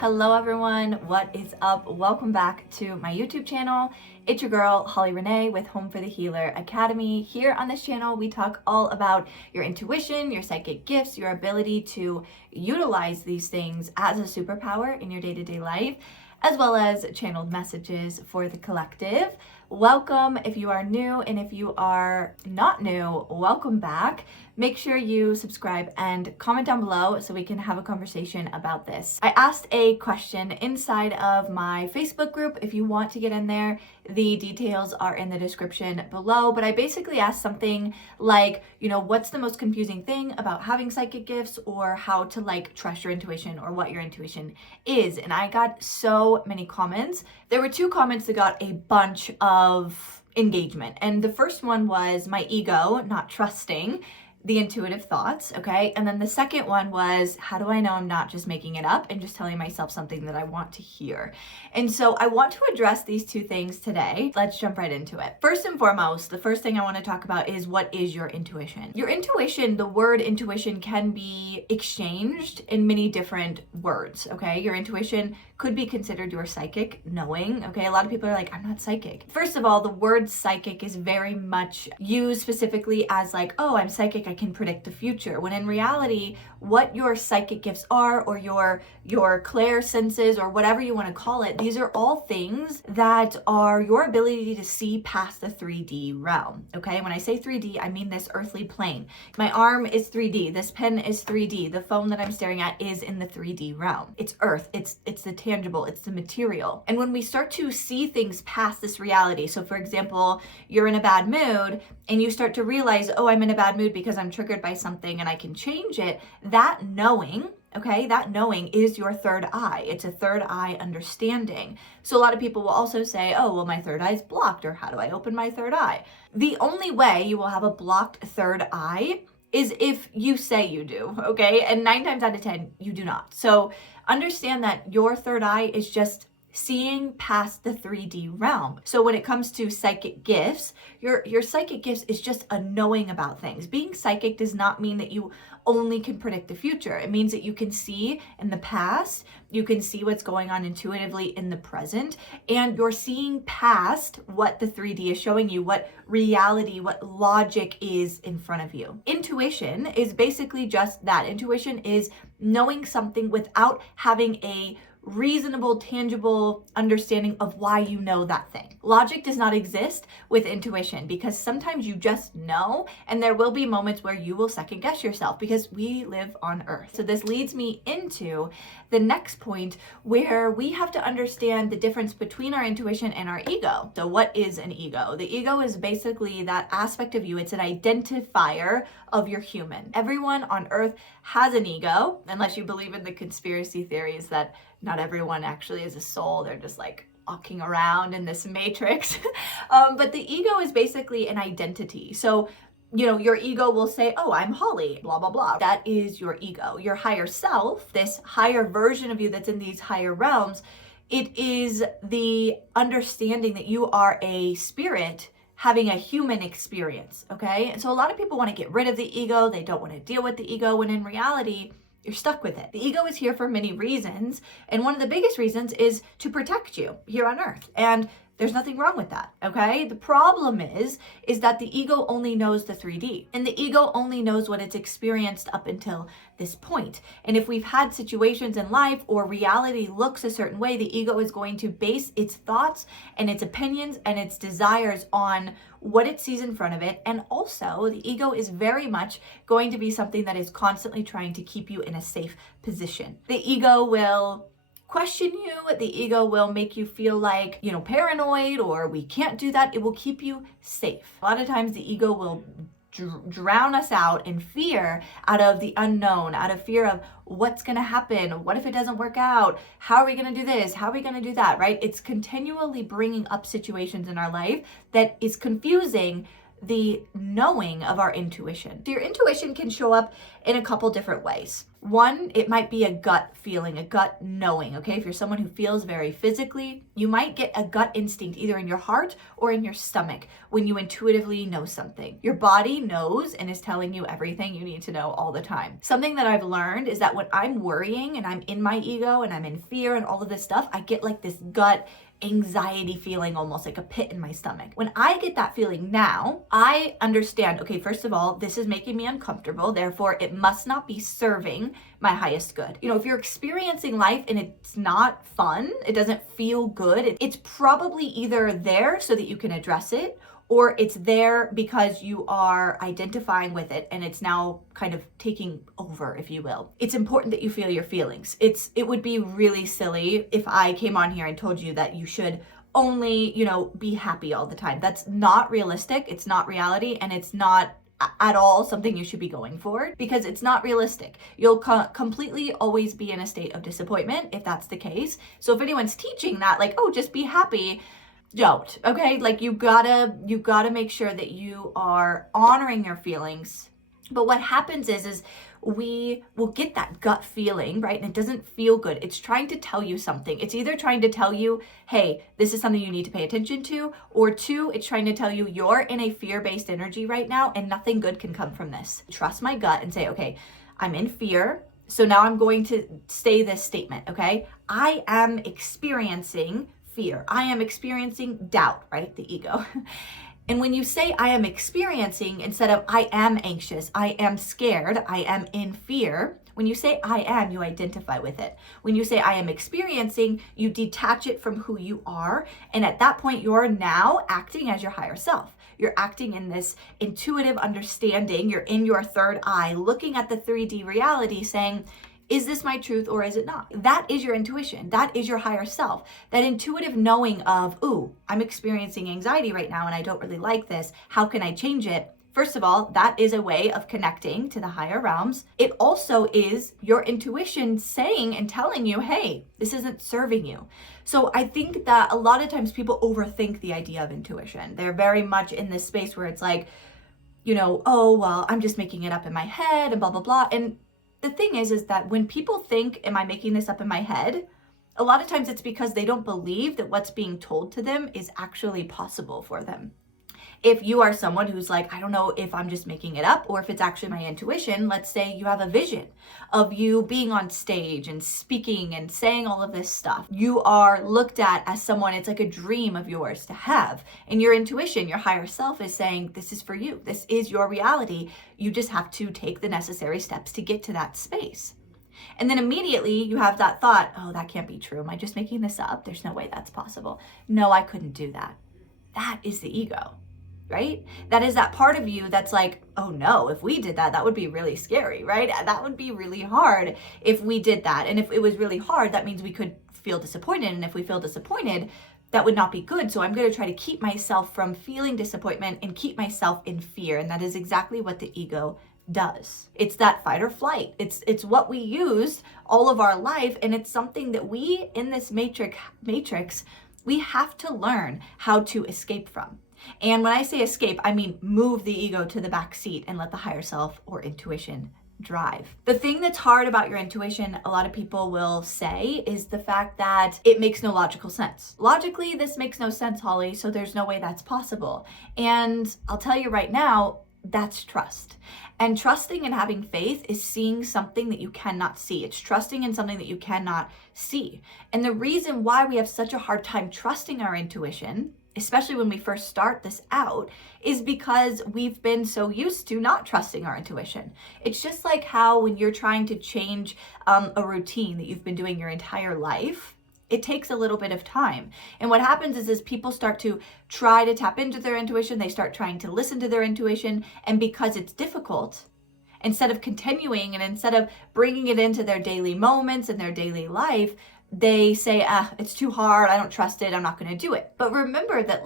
Hello everyone, what is up? Welcome back to my YouTube channel. It's your girl, Holly Renee with Home for the Healer Academy. Here on this channel, we talk all about your intuition, your psychic gifts, your ability to utilize these things as a superpower in your day-to-day life, as well as channeled messages for the collective. Welcome if you are new, and if you are not new, welcome back. Make sure you subscribe and comment down below so we can have a conversation about this. I asked a question inside of my Facebook group. If you want to get in there, the details are in the description below, but I basically asked something like, what's the most confusing thing about having psychic gifts, or how to trust your intuition, or what your intuition is. And I got so many comments. There were two comments that got a bunch of engagement. And the first one was my ego not trusting the intuitive thoughts, okay? And then the second one was, how do I know I'm not just making it up and just telling myself something that I want to hear? And so I want to address these two things today. Let's jump right into it. First and foremost, the first thing I want to talk about is, what is your intuition? Your intuition, the word intuition can be exchanged in many different words, okay? Your intuition could be considered your psychic knowing, okay? A lot of people are like, I'm not psychic. First of all, the word psychic is very much used specifically as oh, I'm psychic, I can predict the future. When in reality, what your psychic gifts are, or your clairsenses, or whatever you want to call it, these are all things that are your ability to see past the 3D realm, okay? When I say 3D, I mean this earthly plane. My arm is 3D, this pen is 3D, the phone that I'm staring at is in the 3D realm. It's earth, it's the tangible, it's the material. And when we start to see things past this reality, so for example, you're in a bad mood and you start to realize, oh, I'm in a bad mood because I'm triggered by something and I can change it, that knowing, okay, that knowing is your third eye. It's a third eye understanding. So a lot of people will also say, oh, well, my third eye is blocked, or how do I open my third eye? The only way you will have a blocked third eye is if you say you do, okay? And 9 times out of 10, you do not. So understand that your third eye is just seeing past the 3D realm. So when it comes to psychic gifts, your psychic gifts is just a knowing about things. Being psychic does not mean that you only can predict the future. It means that you can see in the past, you can see what's going on intuitively in the present, and you're seeing past what the 3D is showing you, what reality, what logic is in front of you. Intuition is basically just that. Intuition is knowing something without having a reasonable, tangible understanding of why you know that thing. Logic does not exist with intuition, because sometimes you just know, and there will be moments where you will second guess yourself, because we live on Earth. So this leads me into the next point, where we have to understand the difference between our intuition and our ego. So what is an ego? The ego is basically that aspect of you. It's an identifier of your human. Everyone on Earth has an ego, unless you believe in the conspiracy theories that not everyone actually is a soul. They're just walking around in this matrix. But the ego is basically an identity. So, your ego will say, oh, I'm Holly, blah, blah, blah. That is your ego. Your higher self, this higher version of you that's in these higher realms, it is the understanding that you are a spirit having a human experience, okay? And so a lot of people want to get rid of the ego. They don't want to deal with the ego, when in reality, you're stuck with it. The ego is here for many reasons, and one of the biggest reasons is to protect you here on Earth. And there's nothing wrong with that, okay? The problem is that the ego only knows the 3D, and the ego only knows what it's experienced up until this point. And if we've had situations in life, or reality looks a certain way, the ego is going to base its thoughts and its opinions and its desires on what it sees in front of it. And also, the ego is very much going to be something that is constantly trying to keep you in a safe position. The ego will question you. The ego will make you feel paranoid, or we can't do that. It will keep you safe. A lot of times the ego will drown us out in fear, out of the unknown, out of fear of what's going to happen. What if it doesn't work out? How are we going to do this? How are we going to do that, right? It's continually bringing up situations in our life that is confusing the knowing of our intuition. So your intuition can show up in a couple different ways. One, it might be a gut feeling, a gut knowing, okay? If you're someone who feels very physically, you might get a gut instinct either in your heart or in your stomach when you intuitively know something. Your body knows and is telling you everything you need to know all the time. Something that I've learned is that when I'm worrying and I'm in my ego and I'm in fear and all of this stuff, I get like this gut anxiety feeling, almost like a pit in my stomach. When I get that feeling now, I understand, okay, first of all, this is making me uncomfortable, therefore it must not be serving my highest good. You know, if you're experiencing life and it's not fun, it doesn't feel good, it's probably either there so that you can address it, or it's there because you are identifying with it and it's now kind of taking over, if you will. It's important that you feel your feelings. It would be really silly if I came on here and told you that you should only, be happy all the time. That's not realistic. It's not reality, and it's not at all something you should be going for, because it's not realistic. You'll completely always be in a state of disappointment if that's the case. So if anyone's teaching that, like, oh, just be happy, don't, okay? Like you gotta make sure that you are honoring your feelings. But what happens is we will get that gut feeling, right? And it doesn't feel good. It's trying to tell you something. It's either trying to tell you, hey, this is something you need to pay attention to, or two, it's trying to tell you you're in a fear-based energy right now and nothing good can come from this. Trust my gut and say, okay, I'm in fear. So now I'm going to say this statement, okay? I am experiencing fear. I am experiencing doubt, right? The ego. And when you say I am experiencing instead of I am anxious, I am scared, I am in fear, when you say I am, you identify with it. When you say I am experiencing, you detach it from who you are. And at that point, you're now acting as your higher self. You're acting in this intuitive understanding. You're in your third eye, looking at the 3D reality saying, is this my truth or is it not? That is your intuition. That is your higher self. That intuitive knowing of, ooh, I'm experiencing anxiety right now and I don't really like this. How can I change it? First of all, that is a way of connecting to the higher realms. It also is your intuition saying and telling you, hey, this isn't serving you. So I think that a lot of times people overthink the idea of intuition. They're very much in this space where it's like, oh, well, I'm just making it up in my head and blah, blah, blah. And the thing is that when people think, am I making this up in my head? A lot of times it's because they don't believe that what's being told to them is actually possible for them. If you are someone who's like, I don't know if I'm just making it up or if it's actually my intuition, let's say you have a vision of you being on stage and speaking and saying all of this stuff. You are looked at as someone, it's like a dream of yours to have. And your intuition, your higher self is saying, this is for you. This is your reality. You just have to take the necessary steps to get to that space. And then immediately you have that thought, oh, that can't be true. Am I just making this up? There's no way that's possible. No, I couldn't do that. That is the ego. Right? That is that part of you that's like, oh no, if we did that, that would be really scary, right? That would be really hard if we did that. And if it was really hard, that means we could feel disappointed. And if we feel disappointed, that would not be good. So I'm going to try to keep myself from feeling disappointment and keep myself in fear. And that is exactly what the ego does. It's that fight or flight. It's what we used all of our life. And it's something that we in this matrix, we have to learn how to escape from. And when I say escape, I mean move the ego to the back seat and let the higher self or intuition drive. The thing that's hard about your intuition, a lot of people will say, is the fact that it makes no logical sense. Logically, this makes no sense, Holly, so there's no way that's possible. And I'll tell you right now, that's trust. And trusting and having faith is seeing something that you cannot see. It's trusting in something that you cannot see. And the reason why we have such a hard time trusting our intuition, especially when we first start this out, is because we've been so used to not trusting our intuition. It's just like how when you're trying to change a routine that you've been doing your entire life, it takes a little bit of time. And what happens is people start to try to tap into their intuition. They start trying to listen to their intuition. And because it's difficult, instead of continuing and instead of bringing it into their daily moments and their daily life, they say, it's too hard. I don't trust it. I'm not going to do it. But remember that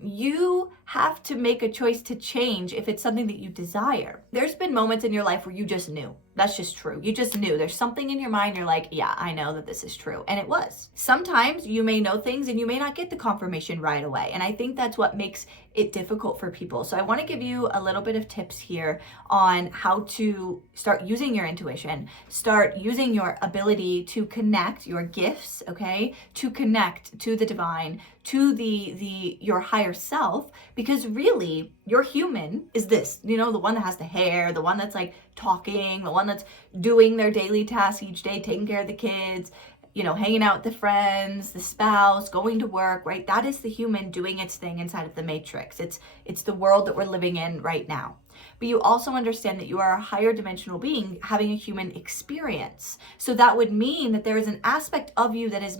you have to make a choice to change if it's something that you desire. There's been moments in your life where you just knew. That's just true. You just knew. There's something in your mind, you're like, yeah, I know that this is true. And it was. Sometimes you may know things and you may not get the confirmation right away. And I think that's what makes it difficult for people. So I want to give you a little bit of tips here on how to start using your intuition, start using your ability to connect your gifts, okay, to connect to the divine, to your higher self, because really your human is this, the one that has the hair, the one that's like talking, the one that's doing their daily tasks each day, taking care of the kids, hanging out with the friends, the spouse, going to work, right? That is the human doing its thing inside of the matrix. It's the world that we're living in right now. But you also understand that you are a higher dimensional being having a human experience. So that would mean that there is an aspect of you that is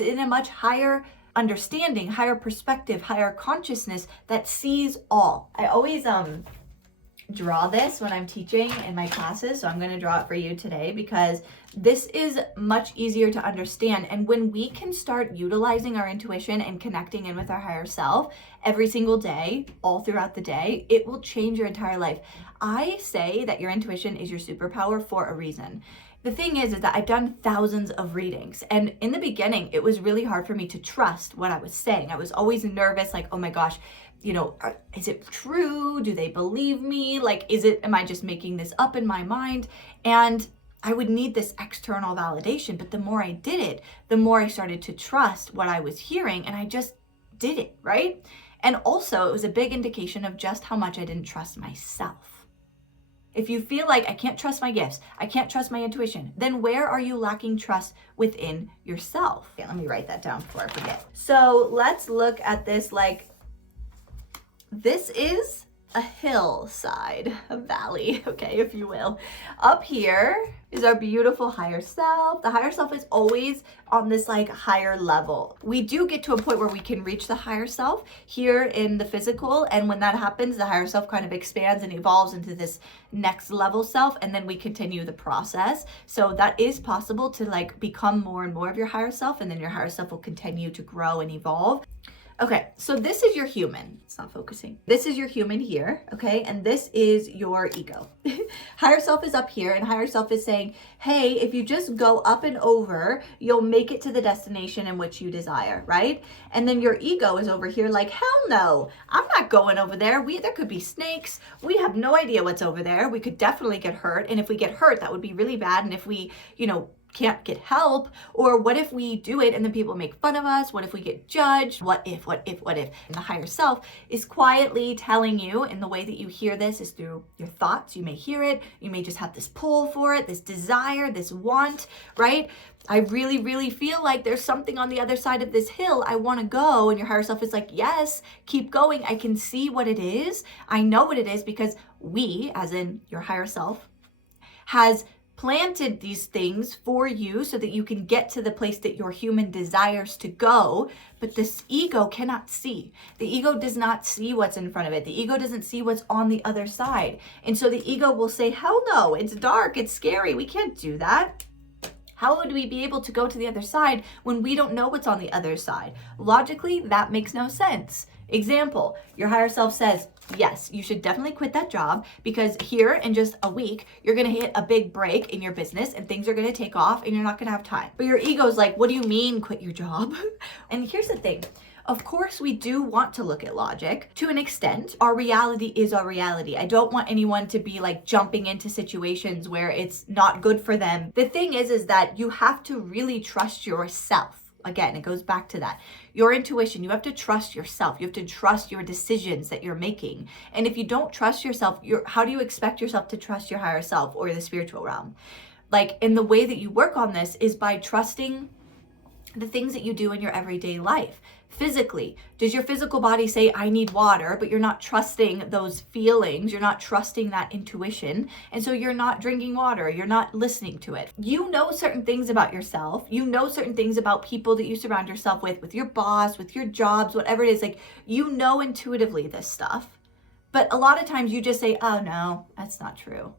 in a much higher understanding, higher perspective, higher consciousness that sees all. I always draw this when I'm teaching in my classes, so I'm going to draw it for you today because this is much easier to understand. And when we can start utilizing our intuition and connecting in with our higher self every single day, all throughout the day, it will change your entire life. I say that your intuition is your superpower for a reason. The thing is that I've done thousands of readings, and in the beginning, it was really hard for me to trust what I was saying. I was always nervous, like, oh my gosh, is it true? Do they believe me? Like, am I just making this up in my mind? And I would need this external validation, but the more I did it, the more I started to trust what I was hearing, and I just did it, right? And also, it was a big indication of just how much I didn't trust myself. If you feel like I can't trust my gifts, I can't trust my intuition, then where are you lacking trust within yourself? Okay, let me write that down before I forget. So let's look at this like this is a hillside, a valley, okay, if you will. Up here is our beautiful higher self. The higher self is always on this like higher level. We do get to a point where we can reach the higher self here in the physical. And when that happens, the higher self kind of expands and evolves into this next level self. And then we continue the process. So that is possible to like become more and more of your higher self. And then your higher self will continue to grow and evolve. Okay, so this is your human. It's not focusing. This is your human here, okay? And this is your ego. Higher self is up here, and higher self is saying, hey, if you just go up and over, you'll make it to the destination in which you desire, right? And then your ego is over here like, hell no, I'm not going over there. There could be snakes. We have no idea what's over there. We could definitely get hurt. And if we get hurt, that would be really bad. And if we, can't get help, or what if we do it and then people make fun of us? What if we get judged? What if? And the higher self is quietly telling you, and the way that you hear this is through your thoughts. You may hear it, you may just have this pull for it, this desire, this want, right? I really, really feel like there's something on the other side of this hill. I want to go. And your higher self is like, yes, keep going. I can see what it is. I know what it is because we, as in your higher self, has planted these things for you so that you can get to the place that your human desires to go, but this ego cannot see. The ego does not see what's in front of it. The ego doesn't see what's on the other side. And so the ego will say, hell no, it's dark, it's scary, we can't do that. How would we be able to go to the other side when we don't know what's on the other side? Logically, that makes no sense. Example, your higher self says, yes, you should definitely quit that job because here in just a week, you're going to hit a big break in your business and things are going to take off and you're not going to have time. But your ego is like, what do you mean quit your job? And here's the thing. Of course, we do want to look at logic to an extent. Our reality is our reality. I don't want anyone to be like jumping into situations where it's not good for them. The thing is that you have to really trust yourself. Again, it goes back to that. Your intuition, you have to trust yourself. You have to trust your decisions that you're making. And if you don't trust yourself, how do you expect yourself to trust your higher self or the spiritual realm? Like, and the way that you work on this is by trusting the things that you do in your everyday life. Physically, does your physical body say, I need water, but you're not trusting those feelings, you're not trusting that intuition, and so you're not drinking water, you're not listening to it. You know certain things about yourself, you know certain things about people that you surround yourself with your boss, with your jobs, whatever it is, like you know intuitively this stuff, but a lot of times you just say, oh no, that's not true.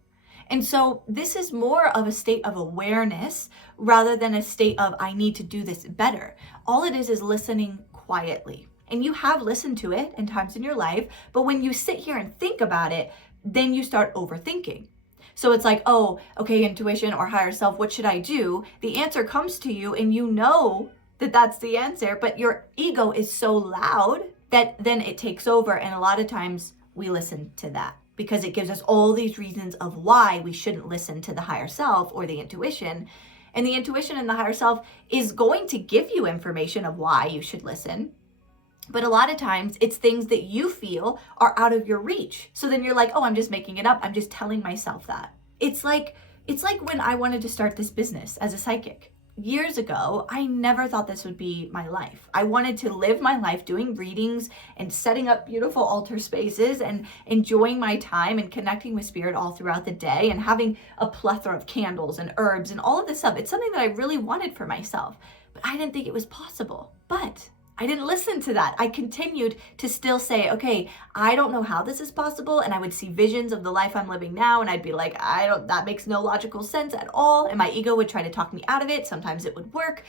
And so this is more of a state of awareness rather than a state of, I need to do this better. All it is listening quietly. And you have listened to it in times in your life, but when you sit here and think about it, then you start overthinking. So it's like, oh, okay, intuition or higher self, what should I do? The answer comes to you and you know that that's the answer, but your ego is so loud that then it takes over. And a lot of times we listen to that because it gives us all these reasons of why we shouldn't listen to the higher self or the intuition. And the intuition and the higher self is going to give you information of why you should listen. But a lot of times it's things that you feel are out of your reach. So then you're like, oh, I'm just making it up. I'm just telling myself that. It's like when I wanted to start this business as a psychic. Years ago, I never thought this would be my life. I wanted to live my life doing readings and setting up beautiful altar spaces and enjoying my time and connecting with spirit all throughout the day and having a plethora of candles and herbs and all of this stuff. It's something that I really wanted for myself, but I didn't think it was possible. But I didn't listen to that. I continued to still say, okay, I don't know how this is possible. And I would see visions of the life I'm living now. And I'd be like, that makes no logical sense at all. And my ego would try to talk me out of it. Sometimes it would work.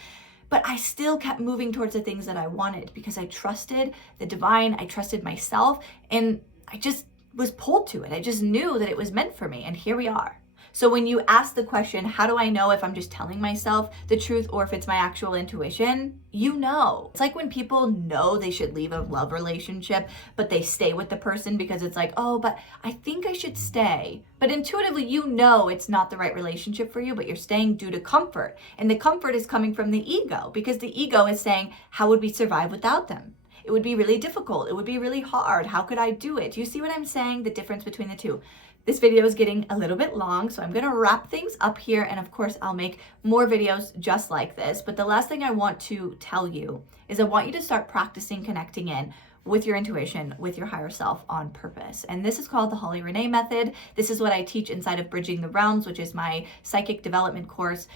But I still kept moving towards the things that I wanted because I trusted the divine. I trusted myself. And I just was pulled to it. I just knew that it was meant for me. And here we are. So when you ask the question, how do I know if I'm just telling myself the truth or if it's my actual intuition? You know. It's like when people know they should leave a love relationship, but they stay with the person because it's like, oh, but I think I should stay. But intuitively, you know it's not the right relationship for you, but you're staying due to comfort. And the comfort is coming from the ego because the ego is saying, how would we survive without them? It would be really difficult. It would be really hard. How could I do it? Do you see what I'm saying? The difference between the two. This video is getting a little bit long, so I'm gonna wrap things up here. And of course, I'll make more videos just like this. But the last thing I want to tell you is I want you to start practicing connecting in with your intuition, with your higher self on purpose. And this is called the Holly Renee method. This is what I teach inside of Bridging the Realms, which is my psychic development course.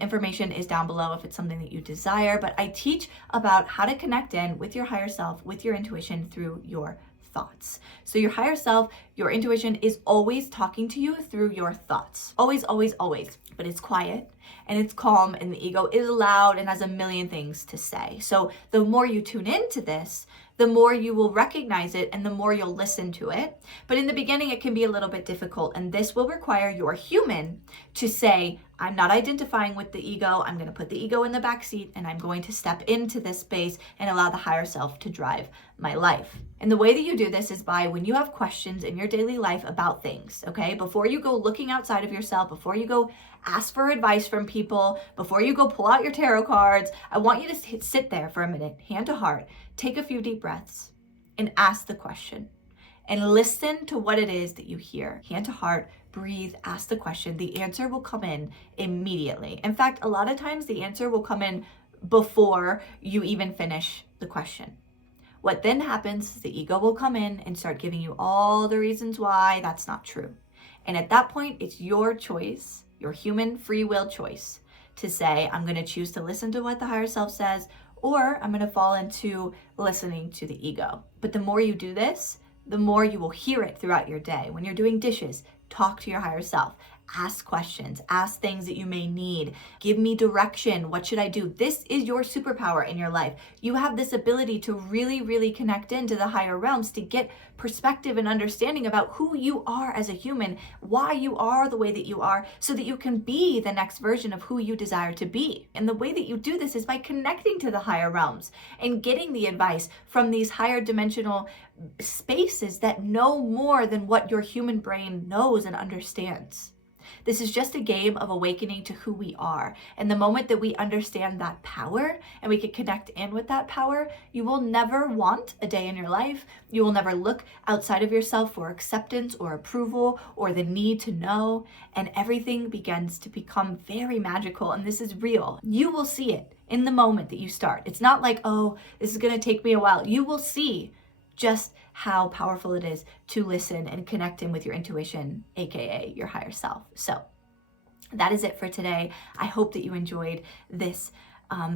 Information is down below if it's something that you desire, but I teach about how to connect in with your higher self, with your intuition through your thoughts. So your higher self, your intuition is always talking to you through your thoughts. Always, always, always. But it's quiet and it's calm and the ego is loud and has a million things to say. So the more you tune into this, the more you will recognize it and the more you'll listen to it. But in the beginning, it can be a little bit difficult. And this will require your human to say, I'm not identifying with the ego. I'm going to put the ego in the back seat and I'm going to step into this space and allow the higher self to drive my life. And the way that you do this is by when you have questions in your daily life about things, okay? Before you go looking outside of yourself, before you go ask for advice from people, before you go pull out your tarot cards, I want you to sit there for a minute, hand to heart, take a few deep breaths and ask the question and listen to what it is that you hear. Hand to heart, breathe, ask the question. The answer will come in immediately. In fact, a lot of times the answer will come in before you even finish the question. What then happens is the ego will come in and start giving you all the reasons why that's not true. And at that point, it's your choice, your human free will choice to say, I'm going to choose to listen to what the higher self says, or I'm going to fall into listening to the ego. But the more you do this, the more you will hear it throughout your day. When you're doing dishes, talk to your higher self. Ask questions, ask things that you may need. Give me direction. What should I do? This is your superpower in your life. You have this ability to really, really connect into the higher realms to get perspective and understanding about who you are as a human, why you are the way that you are, so that you can be the next version of who you desire to be. And the way that you do this is by connecting to the higher realms and getting the advice from these higher dimensional spaces that know more than what your human brain knows and understands. This is just a game of awakening to who we are. And the moment that we understand that power and we can connect in with that power, you will never want a day in your life. You will never look outside of yourself for acceptance or approval or the need to know. And everything begins to become very magical. And this is real. You will see it in the moment that you start. It's not like, oh, this is going to take me a while. You will see just how powerful it is to listen and connect in with your intuition, aka your higher self. So that is it for today. I hope that you enjoyed this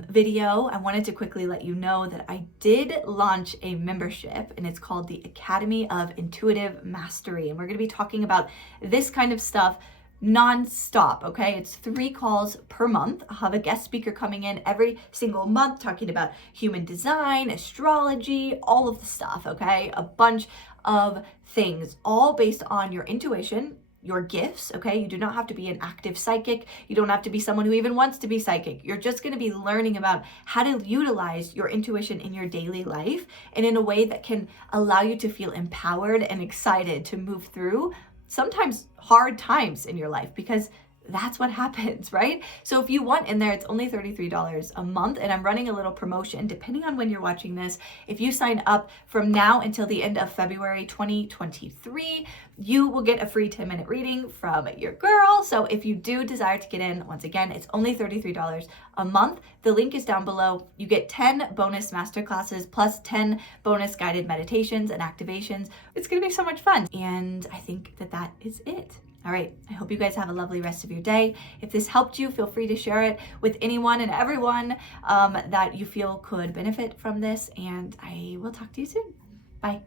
video. I wanted to quickly let you know that I did launch a membership and it's called the Academy of Intuitive Mastery. And we're going to be talking about this kind of stuff non-stop, okay? It's 3 calls per month. I'll have a guest speaker coming in every single month talking about human design, astrology, all of the stuff, okay? A bunch of things, all based on your intuition, your gifts, okay? You do not have to be an active psychic. You don't have to be someone who even wants to be psychic. You're just going to be learning about how to utilize your intuition in your daily life and in a way that can allow you to feel empowered and excited to move through sometimes hard times in your life, because that's what happens, right? So if you want in there, it's only $33 a month, and I'm running a little promotion depending on when you're watching this. If you sign up from now until the end of February 2023, you will get a free 10-minute reading from your girl. So if you do desire to get in, once again, it's only $33 a month. The link is down below. You get 10 bonus masterclasses plus 10 bonus guided meditations and activations. It's gonna be so much fun. And I think that is it. All right, I hope you guys have a lovely rest of your day. If this helped you, feel free to share it with anyone and everyone that you feel could benefit from this, and I will talk to you soon. Bye.